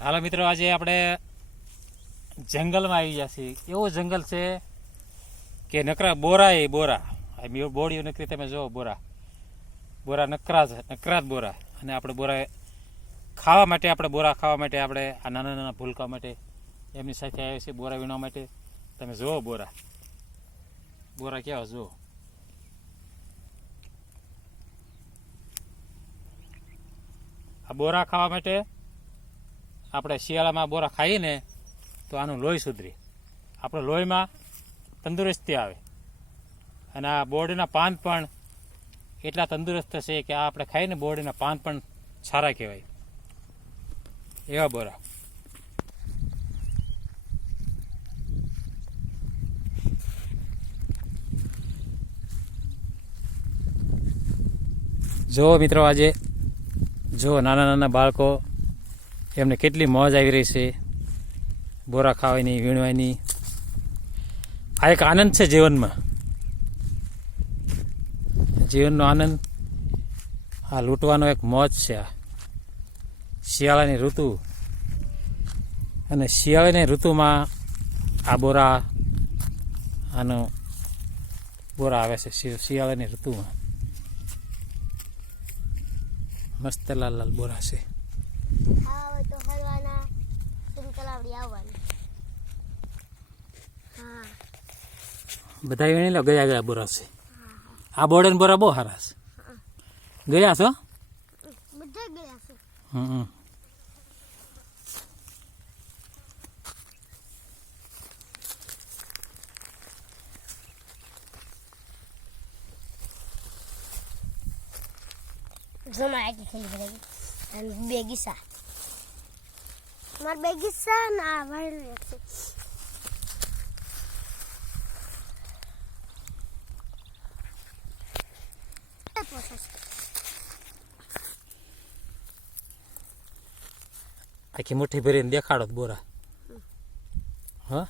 હાલો મિત્રો, આજે આપણે જંગલમાં આવી ગયા છીએ. એવો જંગલ છે કે નકરા બોરા એ બોરા. બોડીઓ નકરી, તમે જુઓ બોરા. બોરા નકરા જ નકરા જ બોરા. અને આપણે બોરા ખાવા માટે, આપણે બોરા ખાવા માટે આપણે આ નાના નાના ભૂલકા માટે એમની સાથે આવ્યા છીએ, બોરા વીણવા માટે. તમે જુઓ બોરા. બોરા કેવા, જુઓ. આ બોરા ખાવા માટે આપણે શિયાળામાં બોરા ખાઈએ ને તો આનું લોહી સુધરે. આપણે લોહીમાં તંદુરસ્તી આવે. અને આ બોરડીના પાન પણ એટલા તંદુરસ્ત છે કે આ આપણે ખાઈએ ને બોરડીના પાન પણ સારા કહેવાય. એવા બોરા. જુઓ મિત્રો આજે, જુઓ નાના નાના બાળકો એમને કેટલી મોજ આવી રહી છે. બોરા ખાવાની, વીણવાની. આ એક આનંદ છે જીવનમાં. જીવનનો આનંદ, આ લૂંટવાનો એક મોજ છે આ. શિયાળાની ઋતુ. અને શિયાળાની ઋતુમાં આ બોરા, આનો બોરા આવે છે શિયાળાની ઋતુમાં. મસ્ત લાલ લાલ બોરા છે. આવે તો હરવાના પૂરી કલાવડી આવવાની હા બધા વીણી લો, ગયા ગયા બોરા છે. આ બોર્ડર બોરા બહુ સારા છે. ગયા છો? બધા ગયા છે હમ ખેલી ભરાઈ અને બે બે ગીસા ના વાળી છે. આખી મુઠ્ઠી ભરીને દેખાડો બોરા. હા?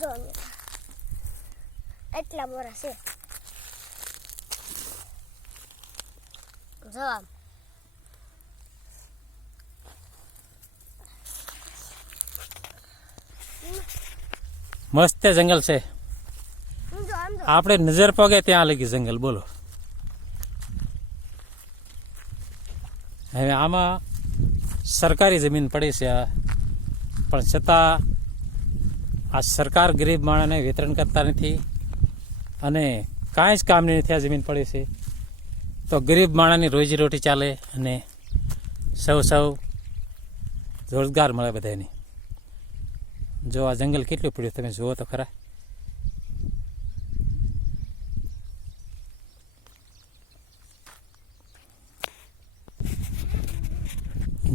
જો એટલા બોરા છે. જો મસ્ત જંગલ છે. આપણે નજર પગે ત્યાં લગી જંગલ બોલો. હવે આમાં સરકારી જમીન પડી છે આ. પણ છતાં આ સરકાર ગરીબ માણસને વિતરણ કરતા નથી અને કાંઈ જ કામની નથી આ જમીન પડી છે. તો ગરીબ માણસની રોજીરોટી ચાલે અને સૌ સૌ રોજગાર મળે બધાને. જો આ જંગલ કેટલું પડ્યું તમે જુઓ તો ખરા.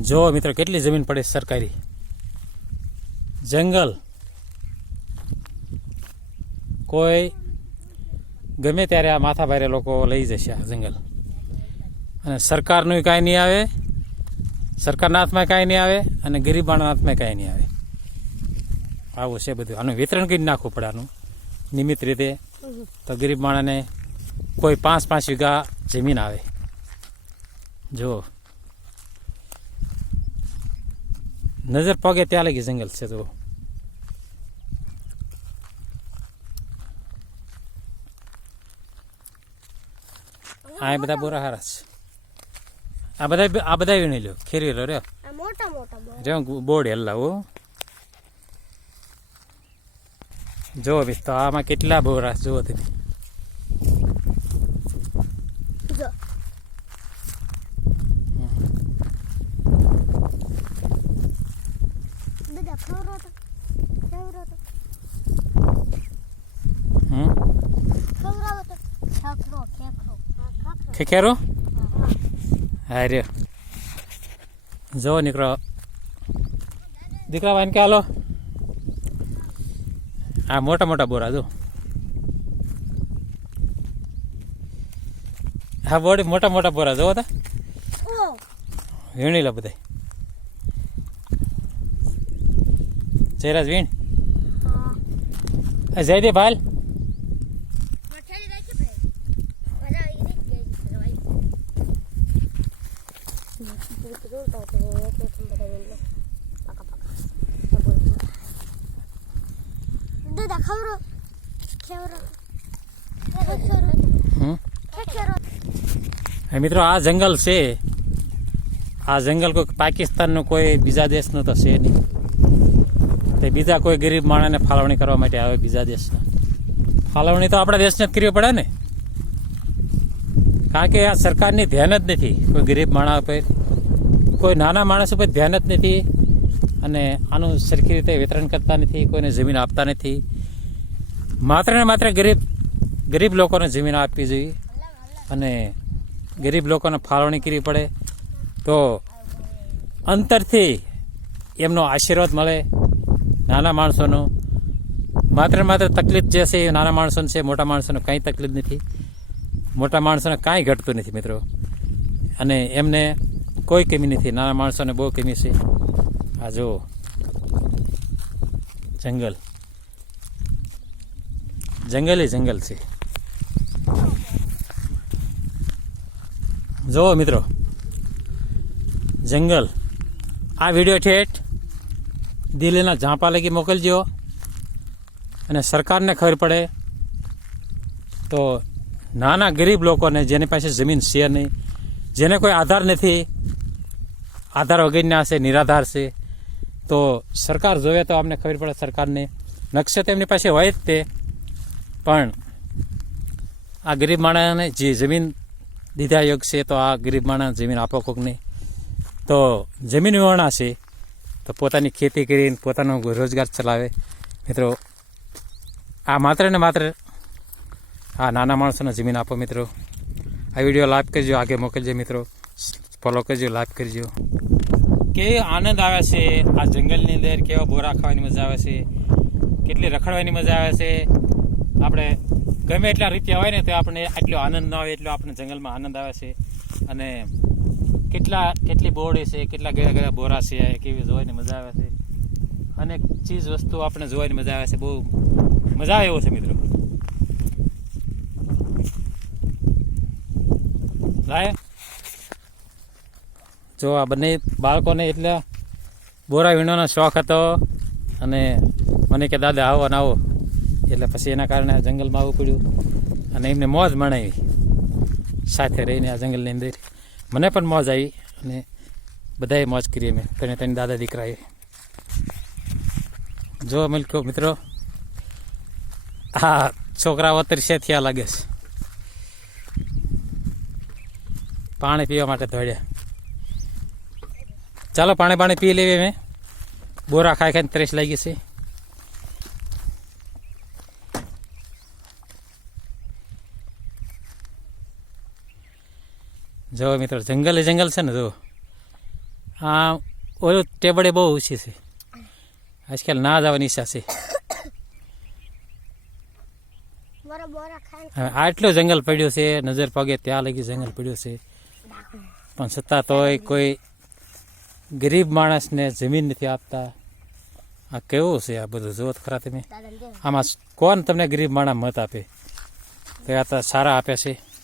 જો મિત્રો કેટલી જમીન પડે સરકારી? જંગલ. કોઈ ગમે ત્યારે આ માથા ભારે લોકો લઈ જશે આ જંગલ. અને સરકારનું કાંઈ નહીં આવે, સરકારના હાથમાં કાંઈ નહીં આવે અને ગરીબાના હાથમાં કાંઈ નહીં આવે. આવું છે બધું. આનું વિતરણ કરી નાખવું પડે આનું. નિયમિત રીતે તો ગરીબ માણસને કોઈ પાંચ પાંચ વીઘા જમીન આવે. જુઓ. નજર પગે ત્યાં લગી જંગલ છે તો આ બધા બોરા હારા છે. આ બધા આ બધા વીણી લ્યો. ખેરી લો રે આ મોટા મોટા બોરા. બોર્ડ હેલા હો જો તો આમાં કેટલા બોરા જુઓ તમે. ખાખરો હારે જો નીકળો. દીકરા વાઈન કે હાલો? આ મોટા મોટા બોરા જો. હા બોડી મોટા મોટા બોરા જોવો તા. વીણી લો બધા. જયરાજ વીણ? હા આ Thank ભાલ મઠેલી રાખી ભાઈ બધા ઈ રીત ગઈ છે ભાઈ દાદા ખવરો ખેવરો મિત્રો આ જંગલ છે. આ જંગલ કોઈ પાકિસ્તાનનું કોઈ બીજા દેશનું તો છે નહીં. તે બીજા કોઈ ગરીબ માણસને ફાળવણી કરવા માટે આવે બીજા દેશના. ફાળવણી તો આપણા દેશને જ કરવી પડે ને. કારણ કે આ સરકારની ધ્યાન જ નથી કોઈ ગરીબ માણસ ઉપર. કોઈ નાના માણસ ઉપર ધ્યાન જ નથી. અને આનું સરખી રીતે વિતરણ કરતા નથી કોઈને જમીન આપતા નથી. માત્ર ને માત્ર ગરીબ ગરીબ લોકોને જમીન આપવી જોઈએ અને ગરીબ લોકોને ફાળવણી કરવી પડે તો અંતરથી એમનો આશીર્વાદ મળે નાના માણસોનો. માત્ર માત્ર તકલીફ જે છે એ નાના માણસોને છે, મોટા માણસોને કાંઈ તકલીફ નથી. મોટા માણસોને કાંઈ ઘટતું નથી મિત્રો. અને એમને કોઈ કમી નથી. નાના માણસોને બહુ કમી છે. આ જો જંગલ. જંગલ એ જંગલ છે. જુઓ મિત્રો, જંગલ. આ વીડિયો ઠેઠ દિલ્હીના ઝાંપા લગી મોકલજો. અને સરકારને ખબર પડે તો નાના ગરીબ લોકોને જેની પાસે જમીન છે નહીં, જેને કોઈ આધાર નથી, આધાર વગરના છે, નિરાધાર છે, તો સરકાર જોવે તો અમને ખબર પડે સરકારને. નકશે તેમની પાસે હોય જ તે. પણ આ ગરીબ માણસને જે જમીન દીધા યોગ છે, તો આ ગરીબ માણસ જમીન આપો કોકને. તો જમીન વિવાણા છે, તો પોતાની ખેતી કરીને પોતાનો રોજગાર ચલાવે. મિત્રો, આ માત્ર ને માત્ર આ નાના માણસોને જમીન આપો મિત્રો. આ વીડિયો લાઈક કરજો, આગે મોકલજો મિત્રો. ફોલો કરજો, લાઈક કરજો. કેવો આનંદ આવે છે, આ જંગલની અંદર કેવા બોરા ખાવાની મજા આવે છે, કેટલી રખડવાની મજા આવે છે આપણે ગમે એટલા રીતે હોય ને તો આપણે આટલો આનંદ ના આવે, એટલો આપણે જંગલમાં આનંદ આવે છે. અને કેટલા, કેટલી બોરડી છે, કેટલા ગયા ગયા બોરા છે કેવી જોવાની મજા આવે છે. અનેક ચીજ વસ્તુ આપણે જોવાની મજા આવે છે, બહુ મજા આવે એવો છે મિત્રો. લાય. જો આ બંને બાળકોને એટલે બોરા વીણવાનો શોખ હતો અને મને કે, દાદા, આવો ને આવો. એટલે પછી એના કારણે આ જંગલમાં આવવું પડ્યું. અને એમને મોજ મણાવી. સાથે રહીને આ જંગલની અંદર મને પણ મોજ આવી અને બધાએ મોજ કરી અમે. તને તેની દાદા દીકરાએ. જો મિલકો મિત્રો, આ છોકરાઓ તરસ્યા થયા લાગે છે. પાણી પીવા માટે દોડ્યા. ચાલો પાણી પાણી પી લેવી મેં બોરા ખાઈ ખાઈને ત્રેસ લાગી છે. જો મિત્રો જંગલ એ જંગલ છે ને જો આ ઓલું ટેબડે બહુ ઓછી છે. આજકાલ ના જવાની ઈચ્છા છે. હવે આટલું જંગલ પડ્યું છે નજર પગે ત્યાં લગી જંગલ પડ્યું છે. પણ છતાં તોય કોઈ ગરીબ માણસને જમીન નથી આપતા. આ કેવું છે આ બધું? જુઓ ખરા તમે. આમાં કોણ તમને ગરીબ માણસ મત આપે? તો આ તો સારા આપે છે.